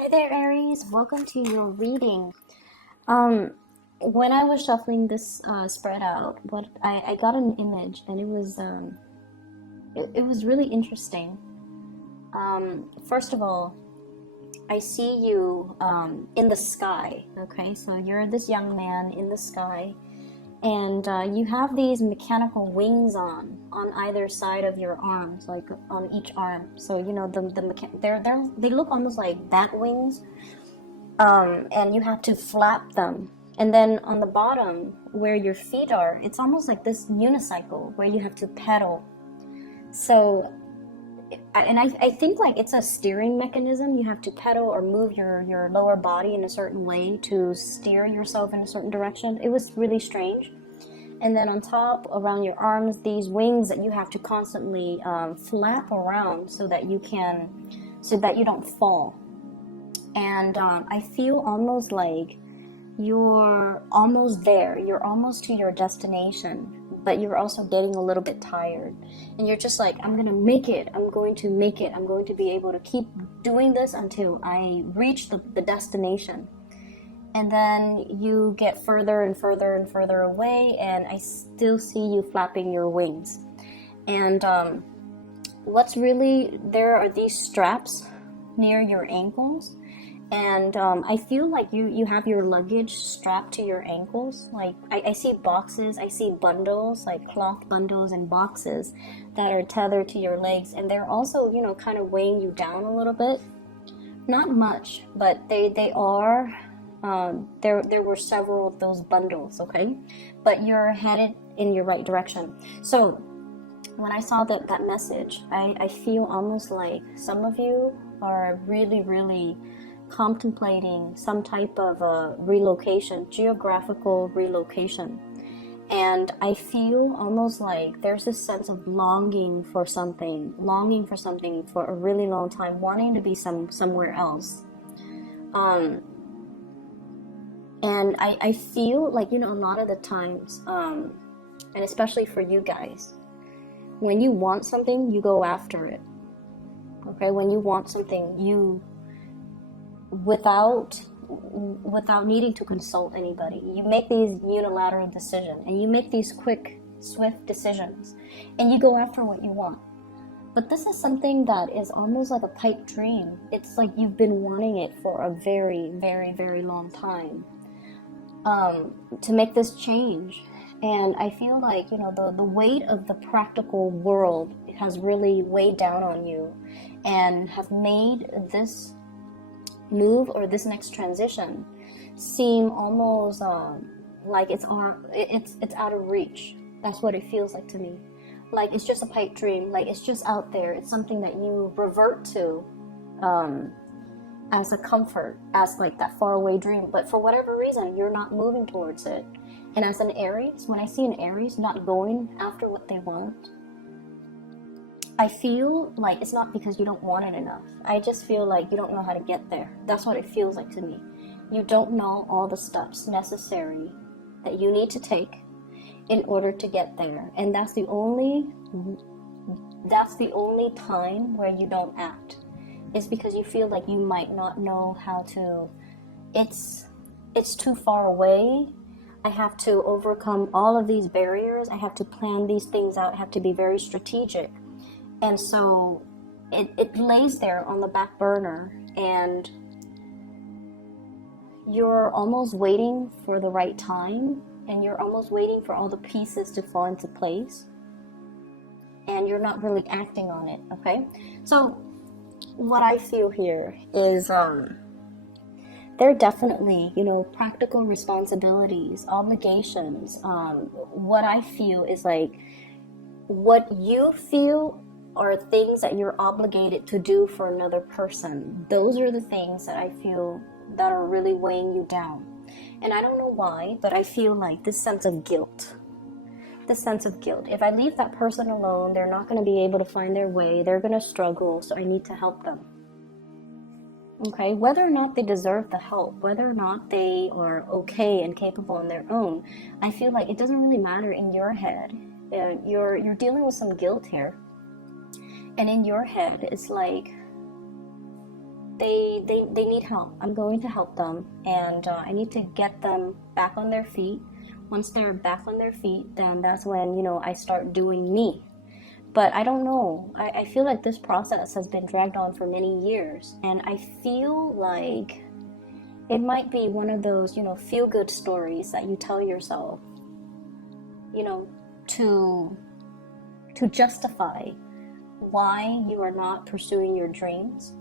Hi there, Aries. Welcome to your reading. When I was shuffling this spread out, what I got an image, and it was really interesting. First of all, I see you in the sky. Okay, so you're this young man in the sky, and you have these mechanical wings on either side of your arms, like on each arm. So you know they look almost like bat wings, and you have to flap them. And then on the bottom where your feet are, it's almost like this unicycle where you have to pedal. So, and I think like it's a steering mechanism. You have to pedal or move your lower body in a certain way to steer yourself in a certain direction. It was really strange. And then on top, around your arms, these wings that you have to constantly flap around so that you don't fall. And I feel almost like you're almost there. You're almost to your destination, but you're also getting a little bit tired. And you're just like, I'm going to make it. I'm going to make it. I'm going to be able to keep doing this until I reach the destination. And then you get further and further and further away, and I still see you flapping your wings. And there are these straps near your ankles. And I feel like you have your luggage strapped to your ankles. Like I see boxes, I see bundles, like cloth bundles and boxes that are tethered to your legs. And they're also, kind of weighing you down a little bit. Not much, but they are. There were several of those bundles, okay? But you're headed in your right direction. So when I saw that message, I feel almost like some of you are really, really contemplating some type of a relocation, geographical relocation. And I feel almost like there's this sense of longing for something for a really long time, wanting to be somewhere else. And I feel like, a lot of the times, and especially for you guys, when you want something, you go after it. Okay, when you want something, you without needing to consult anybody, you make these unilateral decisions, and you make these quick, swift decisions, and you go after what you want. But this is something that is almost like a pipe dream. It's like you've been wanting it for a very, very, very long time, to make this change. And I feel like, the weight of the practical world has really weighed down on you and have made this move or this next transition seem almost like it's out of reach. That's what it feels like to me. Like it's just a pipe dream. Like it's just out there. It's something that you revert to as a comfort, as like that faraway dream. But for whatever reason, you're not moving towards it. And as an Aries, when I see an Aries not going after what they want, I feel like it's not because you don't want it enough. I just feel like you don't know how to get there. That's what it feels like to me. You don't know all the steps necessary that you need to take in order to get there. And that's the only time where you don't act. It's because you feel like you might not know how to. It's too far away. I have to overcome all of these barriers. I have to plan these things out. I have to be very strategic. And so it lays there on the back burner, and you're almost waiting for the right time, and you're almost waiting for all the pieces to fall into place, and you're not really acting on it, okay? So what I feel here is there are definitely, practical responsibilities, obligations. What I feel is like what you feel are things that you're obligated to do for another person. Those are the things that I feel that are really weighing you down. And I don't know why, but I feel like this sense of guilt. If I leave that person alone, they're not going to be able to find their way. They're going to struggle, so I need to help them. Okay, whether or not they deserve the help, whether or not they are okay and capable on their own, I feel like it doesn't really matter in your head. You're dealing with some guilt here. And in your head, it's like they need help. I'm going to help them, and I need to get them back on their feet. Once they're back on their feet, then that's when, you know, I start doing me. But I don't know. I feel like this process has been dragged on for many years, and I feel like it might be one of those, you know, feel-good stories that you tell yourself, you know, to justify why you are not pursuing your dreams.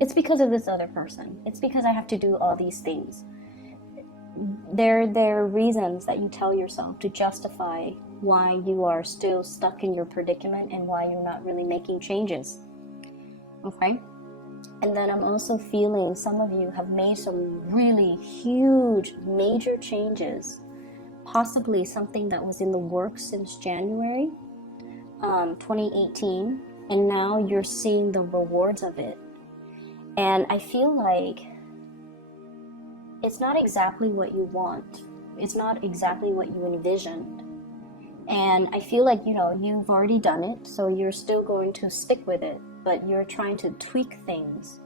It's because of this other person. It's because I have to do all these things. There are reasons that you tell yourself to justify why you are still stuck in your predicament and why you're not really making changes. Okay? And then I'm also feeling some of you have made some really huge, major changes. Possibly something that was in the works since January 2018, and now you're seeing the rewards of it. And I feel like it's not exactly what you want. It's not exactly what you envisioned. And I feel like, you know, you've already done it, so you're still going to stick with it, but you're trying to tweak things.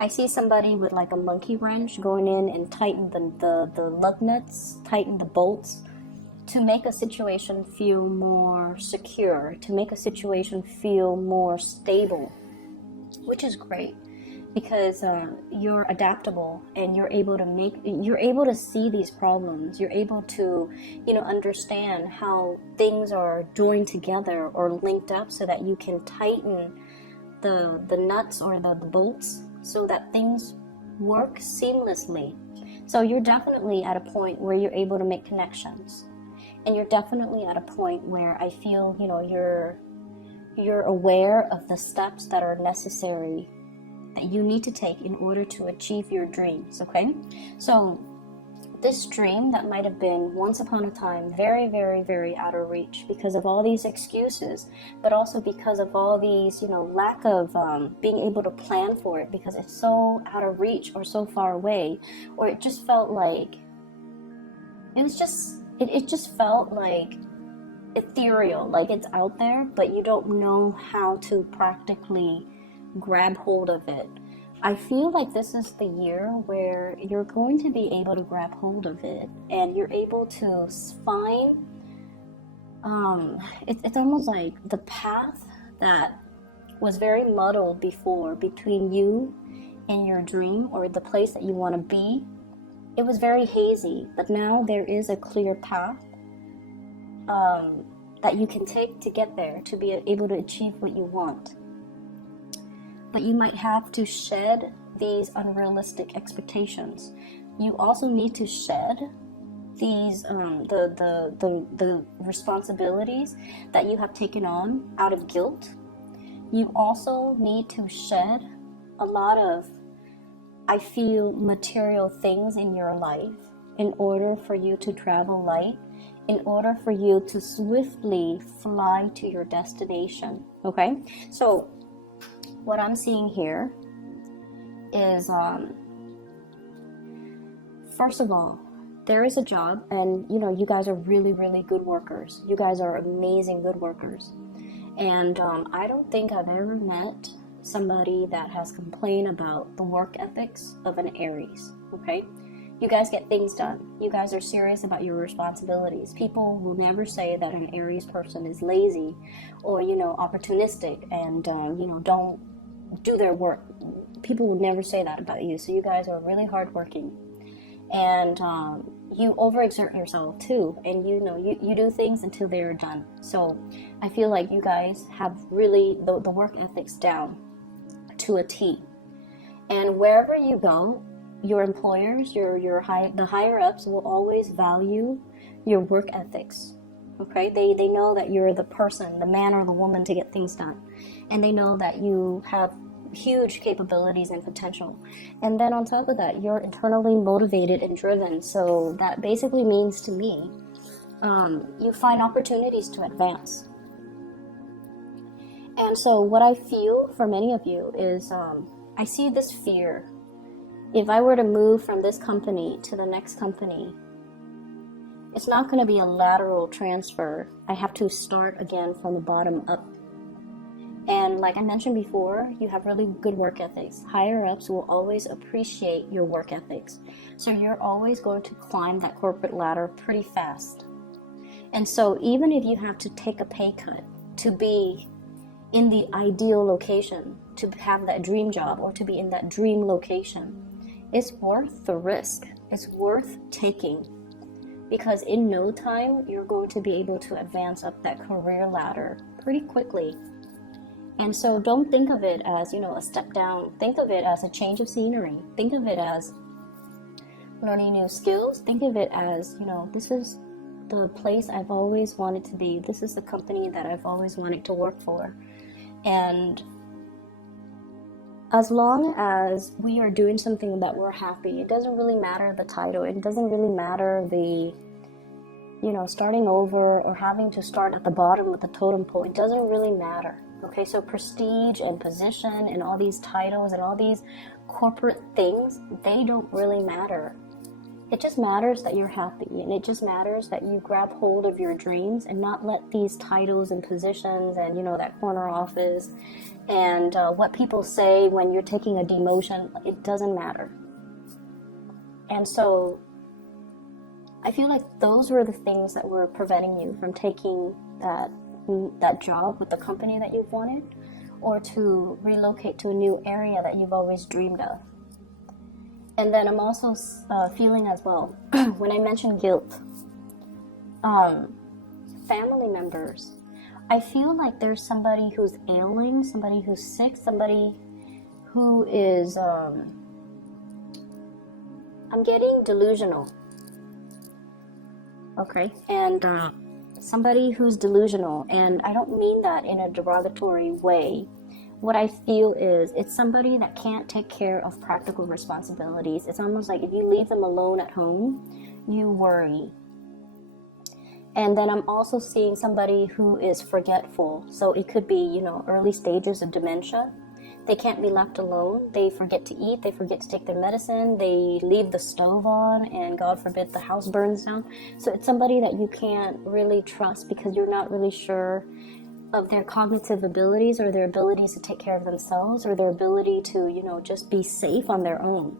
I see somebody with like a monkey wrench going in and tighten the lug nuts, tighten the bolts, to make a situation feel more secure, to make a situation feel more stable, which is great. Because you're adaptable and you're able to see these problems. You're able to, you know, understand how things are joined together or linked up so that you can tighten the nuts or the bolts so that things work seamlessly. So you're definitely at a point where you're able to make connections, and you're definitely at a point where I feel, you know, you're aware of the steps that are necessary that you need to take in order to achieve your dreams. Okay, so this dream that might have been once upon a time very, very, very out of reach because of all these excuses, but also because of all these, you know, lack of being able to plan for it because it's so out of reach or so far away, or it just felt like it just felt like ethereal, like it's out there, but you don't know how to practically grab hold of it. I feel like this is the year where you're going to be able to grab hold of it, and you're able to find it's almost like the path that was very muddled before between you and your dream or the place that you want to be. It was very hazy, but now there is a clear path that you can take to get there, to be able to achieve what you want. But you might have to shed these unrealistic expectations. You also need to shed these the responsibilities that you have taken on out of guilt. You also need to shed a lot of, I feel, material things in your life in order for you to travel light, in order for you to swiftly fly to your destination. Okay, so what I'm seeing here is, first of all, there is a job, and you know, you guys are really, really good workers. You guys are amazing good workers. And I don't think I've ever met somebody that has complained about the work ethics of an Aries, okay? You guys get things done. You guys are serious about your responsibilities. People will never say that an Aries person is lazy or, you know, opportunistic and, you know, don't do their work. People would never say that about you. So you guys are really hardworking, and you overexert yourself too, and you know, you do things until they're done. So I feel like you guys have really the work ethics down to a T. And wherever you go, your employers, the higher ups will always value your work ethics. Okay, they know that you're the person, the man or the woman to get things done, and they know that you have huge capabilities and potential. And then on top of that, you're internally motivated and driven. So that basically means to me, you find opportunities to advance. And so what I feel for many of you is, I see this fear. If I were to move from this company to the next company, it's not going to be a lateral transfer. I have to start again from the bottom up. And like I mentioned before, you have really good work ethics. Higher ups will always appreciate your work ethics. So you're always going to climb that corporate ladder pretty fast. And so even if you have to take a pay cut to be in the ideal location, to have that dream job, or to be in that dream location, it's worth the risk. It's worth taking, because in no time you're going to be able to advance up that career ladder pretty quickly. And so don't think of it as, a step down. Think of it as a change of scenery. Think of it as learning new skills. Think of it as, this is the place I've always wanted to be. This is the company that I've always wanted to work for. And as long as we are doing something that we're happy, it doesn't really matter the title. It doesn't really matter the, starting over or having to start at the bottom of the totem pole. It doesn't really matter. Okay, so prestige and position and all these titles and all these corporate things, they don't really matter. It just matters that you're happy, and it just matters that you grab hold of your dreams and not let these titles and positions and, that corner office and what people say when you're taking a demotion, it doesn't matter. And so I feel like those were the things that were preventing you from taking that job with the company that you've wanted, or to relocate to a new area that you've always dreamed of. And then I'm also feeling as well, when I mentioned guilt, family members, I feel like there's somebody who's ailing, somebody who's sick, somebody who is, I'm getting delusional. Okay, and somebody who's delusional, and I don't mean that in a derogatory way. What I feel is it's somebody that can't take care of practical responsibilities. It's almost like if you leave them alone at home, you worry. And then I'm also seeing somebody who is forgetful. So it could be, early stages of dementia. They can't be left alone. They forget to eat. They forget to take their medicine. They leave the stove on, and God forbid the house burns down. So it's somebody that you can't really trust, because you're not really sure of their cognitive abilities, or their abilities to take care of themselves, or their ability to, just be safe on their own.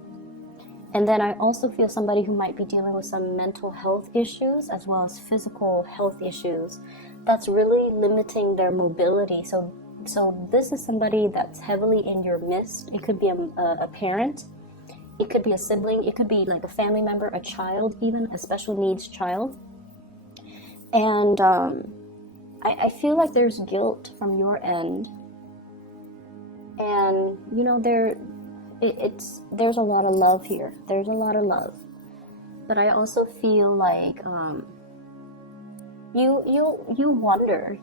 And then I also feel somebody who might be dealing with some mental health issues as well as physical health issues that's really limiting their mobility. So this is somebody that's heavily in your midst. It could be a parent, it could be a sibling, it could be like a family member, a child, even a special needs child. And I feel like there's guilt from your end, and there's a lot of love here. There's a lot of love, but I also feel like you wonder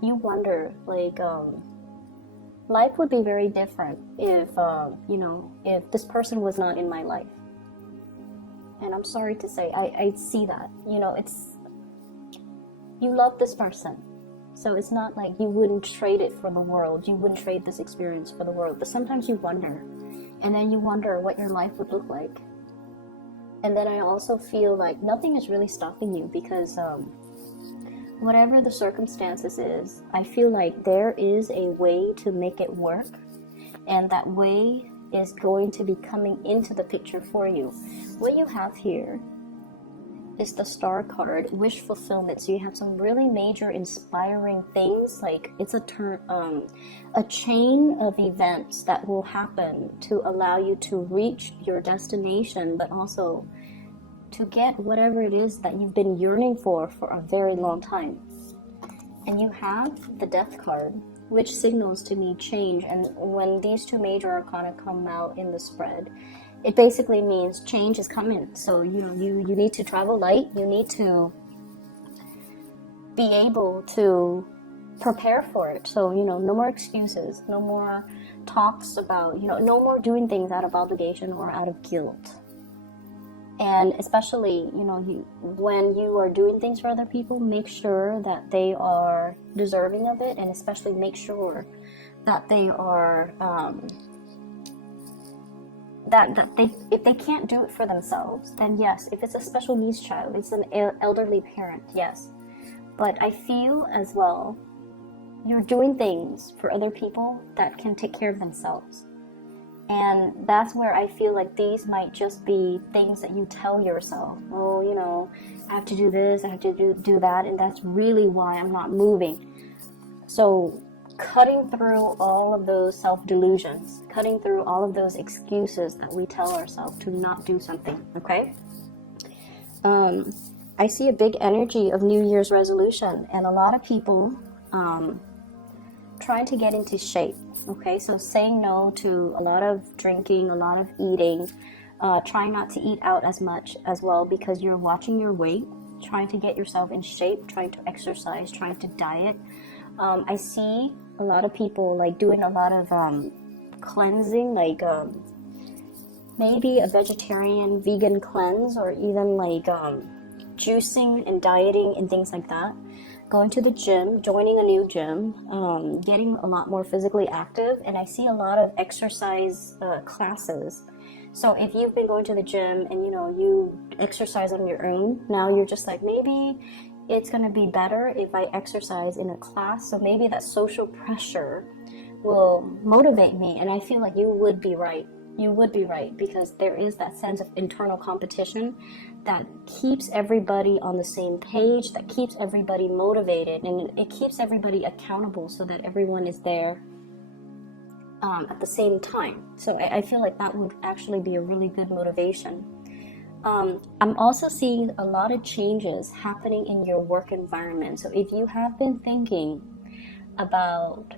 like life would be very different if if this person was not in my life. And I'm sorry to say, I see that it's, you love this person. So it's not like you wouldn't trade it for the world. You wouldn't trade this experience for the world. But sometimes you wonder. And then you wonder what your life would look like. And then I also feel like nothing is really stopping you, because whatever the circumstances is, I feel like there is a way to make it work. And that way is going to be coming into the picture for you. What you have here is the Star card, wish fulfillment. So you have some really major inspiring things, like it's a chain of events that will happen to allow you to reach your destination, but also to get whatever it is that you've been yearning for a very long time. And you have the Death card, which signals to me change. And when these two major arcana come out in the spread, it basically means change is coming. So you need to travel light. You need to be able to prepare for it. So no more excuses, no more talks about no more doing things out of obligation or out of guilt. And especially when you are doing things for other people, make sure that they are deserving of it, and especially make sure that they are that they, if they can't do it for themselves, then yes, if it's a special needs child, it's an elderly parent, yes. But I feel as well you're doing things for other people that can take care of themselves. And that's where I feel like these might just be things that you tell yourself. Oh, you know, I have to do this, I have to do that, and that's really why I'm not moving. So cutting through all of those self-delusions, cutting through all of those excuses that we tell ourselves to not do something, okay? I see a big energy of New Year's resolution, and a lot of people trying to get into shape, okay? So saying no to a lot of drinking, a lot of eating, trying not to eat out as much as well because you're watching your weight, trying to get yourself in shape, trying to exercise, trying to diet. I see a lot of people like doing a lot of cleansing, like maybe a vegetarian, vegan cleanse, or even like juicing and dieting and things like that. Going to the gym, joining a new gym, getting a lot more physically active, and I see a lot of exercise classes. So if you've been going to the gym and you know you exercise on your own, now you're just like, maybe it's going to be better if I exercise in a class. So maybe that social pressure will motivate me, and I feel like you would be right. You would be right, because there is that sense of internal competition that keeps everybody on the same page, that keeps everybody motivated, and it keeps everybody accountable so that everyone is there at the same time. So I feel like that would actually be a really good motivation. I'm also seeing a lot of changes happening in your work environment. So if you have been thinking about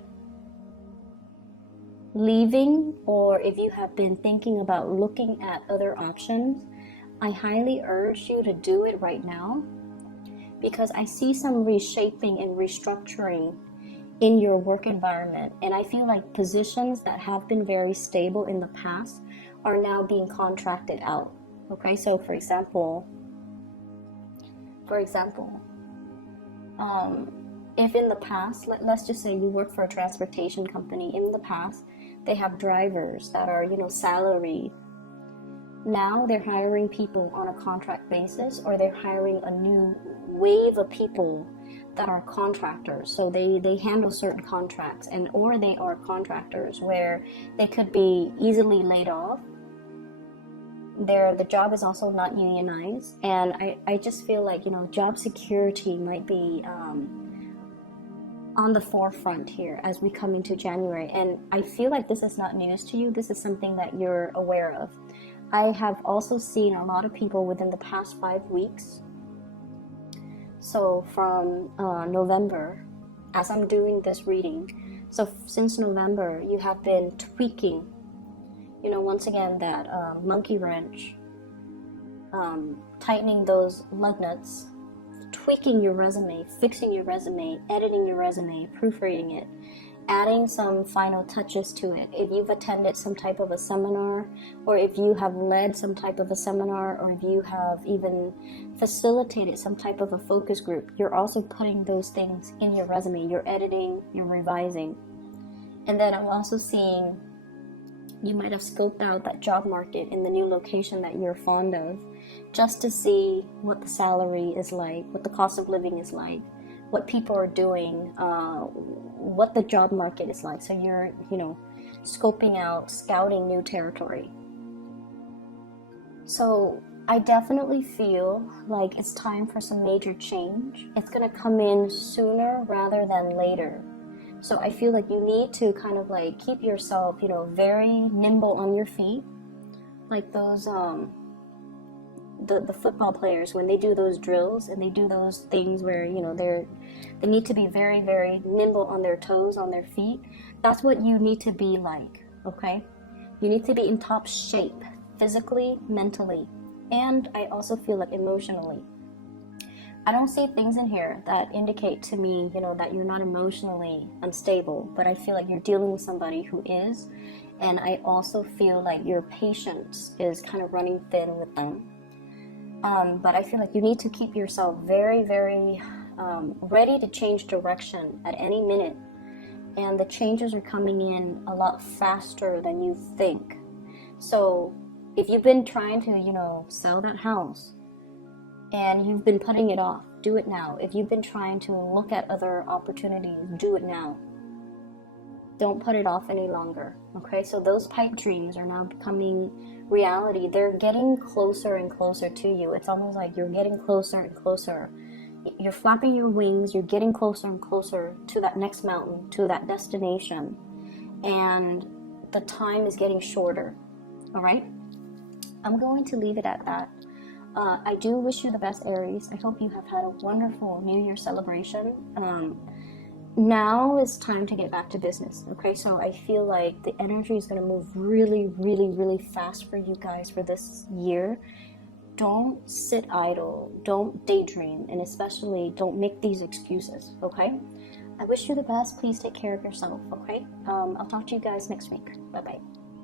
leaving, or if you have been thinking about looking at other options, I highly urge you to do it right now, because I see some reshaping and restructuring in your work environment, and I feel like positions that have been very stable in the past are now being contracted out. Okay, so for example, if in the past, let's just say you work for a transportation company, in the past they have drivers that are, you know, salaried. Now they're hiring people on a contract basis, or they're hiring a new wave of people that are contractors. So they handle certain contracts, and or they are contractors where they could be easily laid off. The job is also not unionized, and I just feel like, you know, job security might be on the forefront here as we come into January. And I feel like this is not news to you. This is something that you're aware of. I have also seen a lot of people within the past 5 weeks. So from November, as I'm doing this reading, so since November, you have been tweaking, you know, once again, that monkey wrench, tightening those lug nuts, tweaking your resume, fixing your resume, editing your resume, proofreading it, adding some final touches to it. If you've attended some type of a seminar, or if you have led some type of a seminar, or if you have even facilitated some type of a focus group, you're also putting those things in your resume. You're editing, you're revising. And then I'm also seeing you might have scoped out that job market in the new location that you're fond of, just to see what the salary is like, what the cost of living is like, what people are doing, what the job market is like. So you're, you know, scoping out, scouting new territory. So I definitely feel like it's time for some major change. It's going to come in sooner rather than later. So I feel like you need to kind of like keep yourself, you know, very nimble on your feet, like those the football players when they do those drills and they do those things where, you know, they need to be very, very nimble on their toes, on their feet. That's what you need to be like, okay? You need to be in top shape, physically, mentally, and I also feel like emotionally. I don't see things in here that indicate to me, you know, that you're not emotionally unstable, but I feel like you're dealing with somebody who is, and I also feel like your patience is kind of running thin with them. But I feel like you need to keep yourself very, very ready to change direction at any minute, and the changes are coming in a lot faster than you think. So if you've been trying to, you know, sell that house, and you've been putting it off, do it now. If you've been trying to look at other opportunities, do it now. Don't put it off any longer, okay? So those pipe dreams are now becoming reality. They're getting closer and closer to you. It's almost like you're getting closer and closer. You're flapping your wings, you're getting closer and closer to that next mountain, to that destination, and the time is getting shorter, all right? I'm going to leave it at that. I do wish you the best, Aries. I hope you have had a wonderful New Year celebration. Now is time to get back to business, okay? So I feel like the energy is going to move really, really, really fast for you guys for this year. Don't sit idle, don't daydream, and especially don't make these excuses, okay? I wish you the best. Please take care of yourself, okay? I'll talk to you guys next week. Bye-bye.